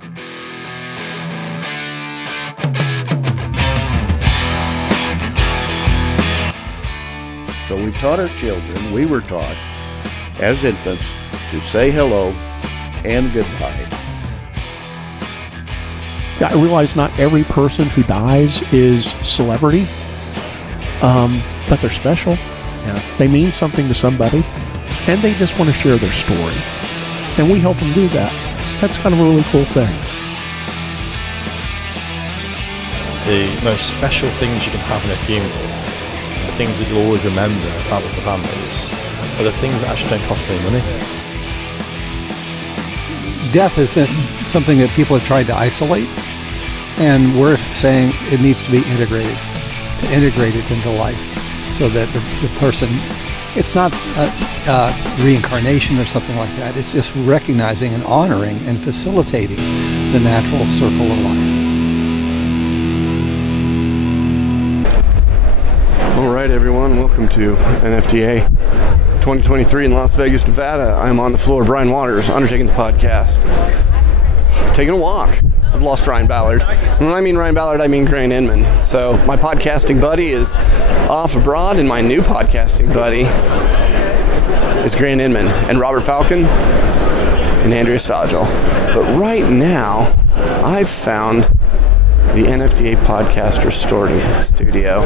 So we've taught our children, we were taught as infants to say hello and goodbye. Yeah, I realize not every person who dies is celebrity, but they're special. Yeah. They mean something to somebody, and they just want to share their story. And we help them do that. That's kind of a really cool thing. The most special things you can have in a funeral, the things that you'll always remember for families, are the things that actually don't cost any money. Death has been something that people have tried to isolate, and we're saying it needs to be integrated, to integrate it into life, so that the person, it's not reincarnation or something like that. It's just recognizing and honoring and facilitating the natural circle of life. All right, everyone, welcome to NFDA 2023 in Las Vegas, Nevada. I'm on the floor, Brian Waters, undertaking the podcast. Taking a walk. I've lost Ryan Ballard. And when I mean Ryan Ballard, I mean Grant Inman. So my podcasting buddy is off abroad, and my new podcasting buddy is Grant Inman and Robert Falcon and Andrea Sajal. But right now, I've found the NFDA Podcaster Studio.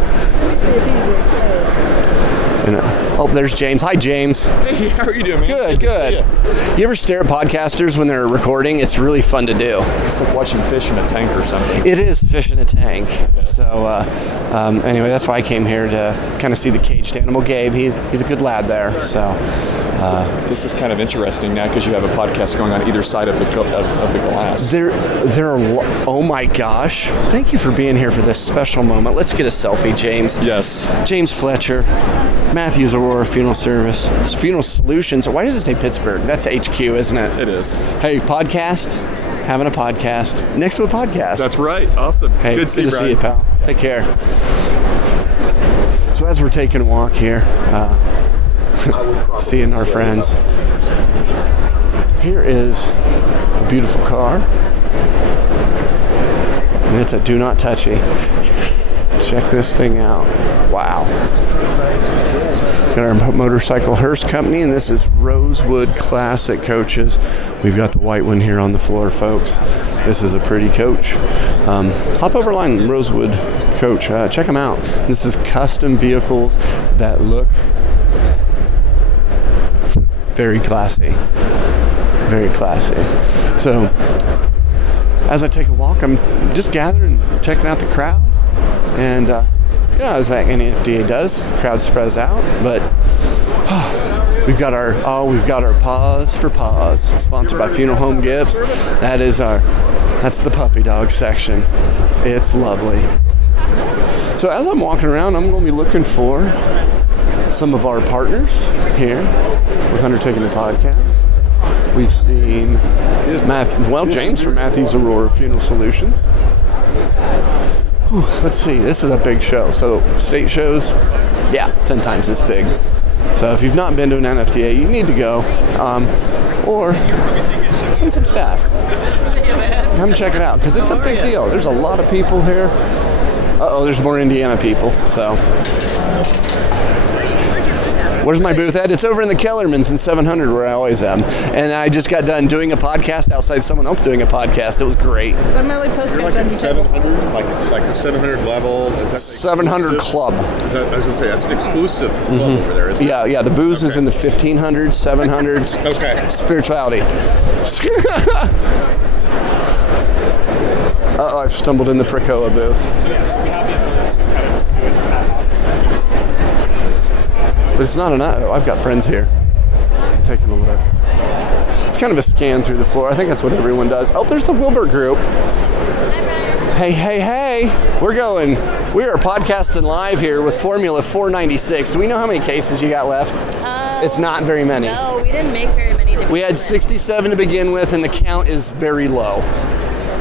And, oh, there's James. Hi, James. Hey, how are you doing, man? Good. You ever stare at podcasters when they're recording? It's really fun to do. It's like watching fish in a tank or something. It is fish in a tank. Yes. So anyway, that's why I came here to kind of see the caged animal. Gabe, he's a good lad there. So this is kind of interesting now because you have a podcast going on either side of the glass. there are. Oh my gosh! Thank you for being here for this special moment. Let's get a selfie, James. Yes. James Fletcher, Matthews Aurora Funeral Solutions. Why does it say Pittsburgh? That's HQ, isn't it? It is. Hey, podcast. Having a podcast next to a podcast. That's right. Awesome. Hey, good to see you, pal. Take care. So as we're taking a walk here, seeing our friends, here is a beautiful car, and it's a do not touchy. Check this thing out. Wow. Got our motorcycle hearse company, and this is Rosewood Classic coaches. We've got the white one here on the floor, folks. This is a pretty coach. Hop over line, Rosewood coach. Check them out. This is custom vehicles that look very classy. Very classy. So, as I take a walk, I'm just gathering, checking out the crowd, and as that NFDA does, the crowd spreads out. But we've got our Paws for Paws, sponsored by Funeral Home Gifts. That's the puppy dog section. It's lovely. So as I'm walking around, I'm going to be looking for some of our partners here with undertaking the podcast. We've seen James from Matthews Aurora Funeral Solutions. Let's see, this is a big show. So state shows, 10 times this big. So if you've not been to an NFDA, you need to go, or send some staff. Come check it out, because it's a big deal. There's a lot of people here. There's more Indiana people, so. Where's my booth at? It's over in the Kellerman's in 700, where I always am. And I just got done doing a podcast outside someone else doing a podcast. It was great. So I'm really postcards on 700, like the 700 level. Is that 700 club. I was going to say that's an exclusive club over there, isn't it? Yeah. The booze is in the 1500s, 700s. Okay. Spirituality. I've stumbled in the Precoa booth. But it's not enough. I've got friends here. Taking a look. It's kind of a scan through the floor. I think that's what everyone does. Oh, there's the Wilbur group. Hey. We are podcasting live here with Formula 496. Do we know how many cases you got left? It's not very many. No, we didn't make very many. We had 67 to begin with, and the count is very low.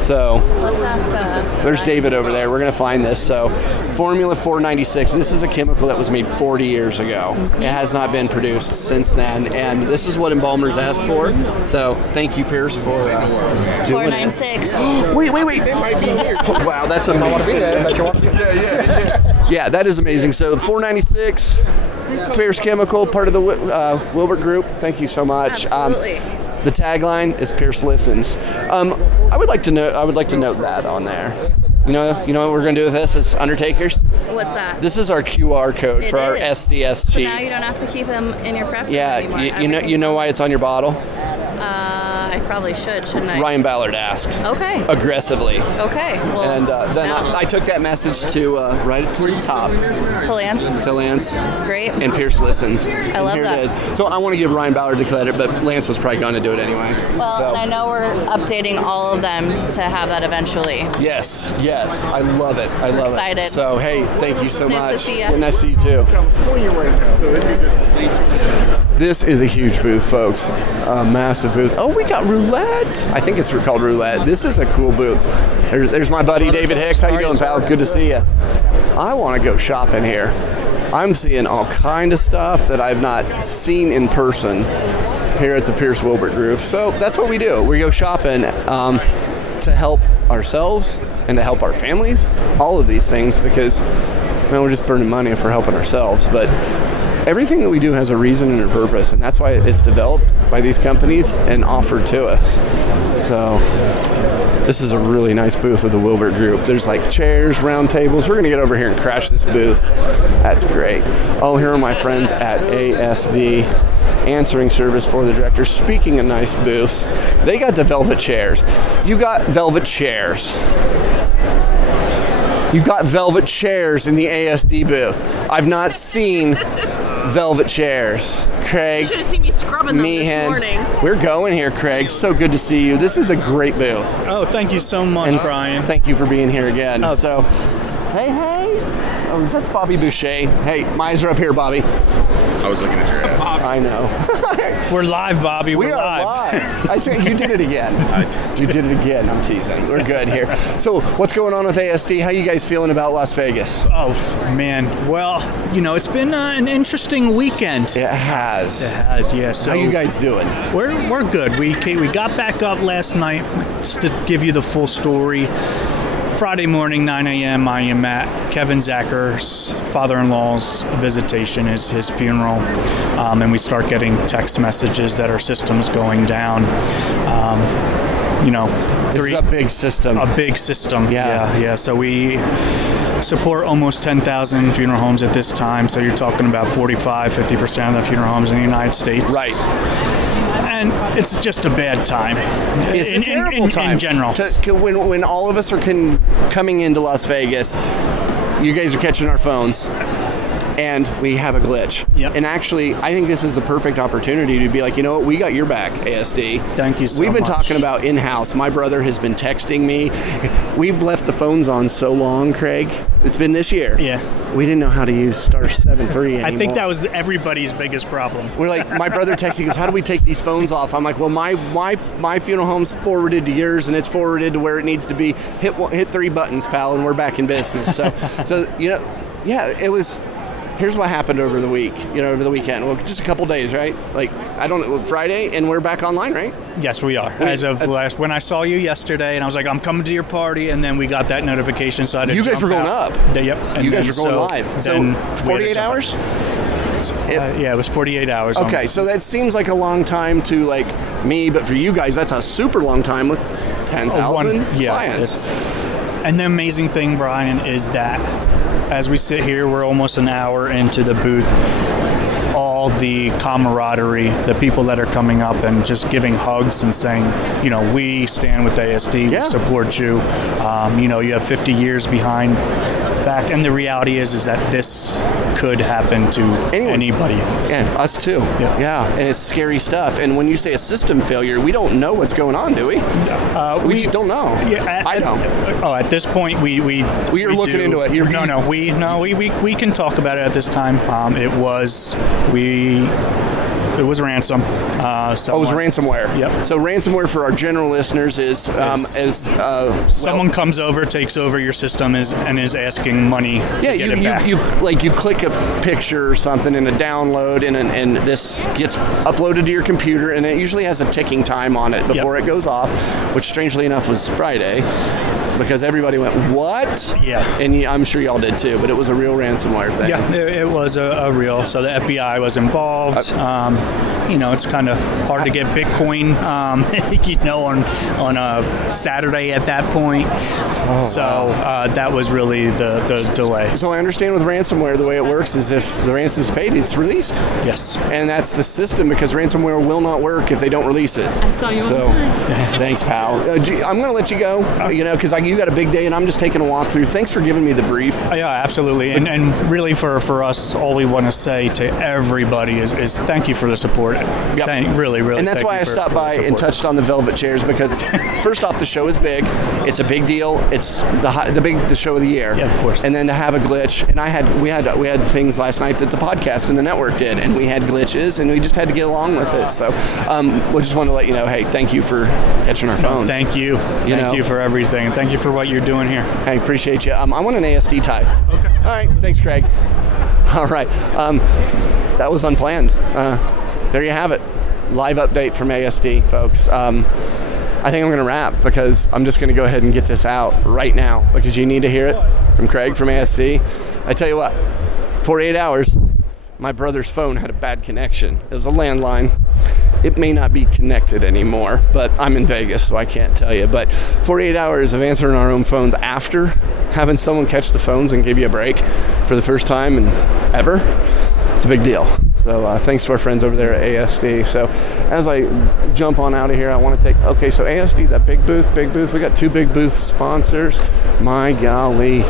So let's ask there's David over there. We're going to find this. So Formula 496, this is a chemical that was made 40 years ago. It has not been produced since then, and this is what embalmers asked for. So thank you, Pierce, for doing 496. it. Wait. They might be here. Wow, that's amazing. Yeah, that is amazing. So 496, Pierce Chemical, part of the Wilbert Group. Thank you so much. Absolutely. The tagline is Pierce Listens. I would like to note that on there. You know what we're going to do with this as Undertakers? What's that? This is our QR code for our SDS sheets. So now you don't have to keep them in your prep room anymore. You know why it's on your bottle? I probably shouldn't I? Ryan Ballard asked. Okay. Aggressively. Okay. Well, And then now- I took that message to right to the top. to Lance. To Lance. Great. And Pierce listens. I love Here that. it is. So I want to give Ryan Ballard the credit, but Lance was probably going to do it anyway. Well, So- and I know we're updating all of them to have that eventually. Yes. I love it. I love excited. it. So hey, thank you so Nice much. to see ya. Well, nice to see you too. This is a huge booth, folks. A massive booth. Oh, we got roulette. I think it's called roulette. This is a cool booth. There's my buddy David Hicks. How you doing, pal? Good to see you. I want to go shopping here. I'm seeing all kind of stuff that I've not seen in person here at the Pierce Wilbert Group. So that's what we do. We go shopping to help ourselves and to help our families. All of these things, because we're just burning money if we're helping ourselves. But everything that we do has a reason and a purpose, and that's why it's developed by these companies and offered to us. So this is a really nice booth of the Wilbert Group. There's like chairs, round tables. We're going to get over here and crash this booth. That's great. Oh, here are my friends at ASD, answering service for the directors. Speaking of nice booths, they got the velvet chairs. You got velvet chairs. You got velvet chairs in the ASD booth. I've not seen velvet chairs. Craig, You should have seen me scrubbing them Meehan, this morning. we're going here, Craig. So good to see you. This is a great booth. Oh, thank you so much, And Brian. Thank you for being here again. Oh. So, hey. Oh, that's Bobby Boucher. Hey, my eyes are up here, Bobby. I was looking at your ass. I know. We're live, Bobby. We We're are live. I think you did it again. You did it again. I'm teasing. We're good here. So, what's going on with ASD? How you guys feeling about Las Vegas? Oh, man. Well, it's been an interesting weekend. It has. It has, yeah. So How you guys doing? We're good. We got back up last night. Just to give you the full story. Friday morning, 9 a.m., I am at Kevin Zacker's father-in-law's visitation, his funeral, and we start getting text messages that our system's going down. This is a big system. A big system. Yeah. So we support almost 10,000 funeral homes at this time. So you're talking about 50% of the funeral homes in the United States. Right. And it's just a bad time. It's a terrible time in general. When all of us are coming into Las Vegas, you guys are catching our phones, and we have a glitch. Yep. And actually, I think this is the perfect opportunity to be like, you know what, we got your back, ASD. Thank you so We've been much. talking about in-house. My brother has been texting me. We've left the phones on so long, Craig. It's been this year. Yeah. We didn't know how to use *73 anymore. I think that was everybody's biggest problem. We're like, my brother texting goes, how do we take these phones off? I'm like, well, my funeral home's forwarded to yours, and it's forwarded to where it needs to be. Hit 3 buttons, pal, and we're back in business. So it was. Here's what happened over the week, over the weekend. Well, just a couple days, right? Like, I don't know, Friday, and we're back online, right? Yes, we are. As of when I saw you yesterday, and I was like, I'm coming to your party, and then we got that notification, so I had to You guys jump were going out. up. Yep. And You guys then were going live. So, then we had to 48 jump hours? out. Yeah, it was 48 hours. Okay, so that seems like a long time to, me, but for you guys, that's a super long time with 10,000 clients. And the amazing thing, Brian, is that as we sit here, we're almost an hour into the booth. All the camaraderie, the people that are coming up and just giving hugs and saying, we stand with ASD, we support you. You have 50 years behind its back. And the reality is that this could happen to anybody. Yeah, us too. Yeah, and it's scary stuff. And when you say a system failure, we don't know what's going on, do we? We just don't know. Yeah, I don't. At this point, we are looking into it. We can talk about it at this time. ransom. It was ransomware. Yep. So ransomware for our general listeners is someone comes over, takes over your system, and is asking money to get it back. You click a picture or something in a download, and this gets uploaded to your computer, and it usually has a ticking time on it before it goes off, which strangely enough was Friday, because everybody went, what? Yeah. And I'm sure y'all did too, but it was a real ransomware thing. Yeah, it was a real. So the FBI was involved. It's kind of hard to get Bitcoin, on a Saturday at that point. That was really the delay. So I understand with ransomware, the way it works is if the ransom's paid, it's released. Yes. And that's the system, because ransomware will not work if they don't release it. I saw you on the Thanks, pal. I'm going to let you go, because you got a big day, and I'm just taking a walk through. Thanks for giving me the brief. Yeah, absolutely. And really for us, all we want to say to everybody is thank you for the support. Yep. Really. And that's why I stopped by and touched on the velvet chairs, because first off, the show is big. It's a big deal. It's the show of the year. Yeah, of course. And then to have a glitch, and we had things last night that the podcast and the network did, and we had glitches, and we just had to get along with it. So we just wanted to let you know, hey, thank you for catching our phones. Thank you. Thank you for everything. Thank you for what you're doing here. I appreciate you. I want an ASD tie. Okay. All right. Thanks, Craig. All right. That was unplanned. There you have it. Live update from ASD, folks. I think I'm going to wrap, because I'm just going to go ahead and get this out right now, because you need to hear it from Craig from ASD. I tell you what, 48 hours, my brother's phone had a bad connection. It was a landline. It may not be connected anymore, but I'm in Vegas, so I can't tell you. But 48 hours of answering our own phones after having someone catch the phones and give you a break for the first time and ever, it's a big deal. So thanks to our friends over there at ASD. So as I jump on out of here, I want to so ASD, that big booth. We got 2 big booth sponsors. My golly.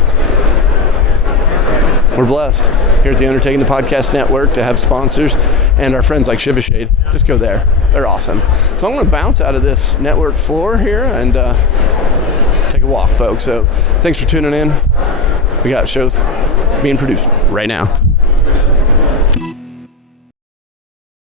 We're blessed here at the Undertaking the Podcast Network to have sponsors, and our friends like Shivashade. Just go there. They're awesome. So I'm going to bounce out of this network floor here and take a walk, folks. So thanks for tuning in. We got shows being produced right now.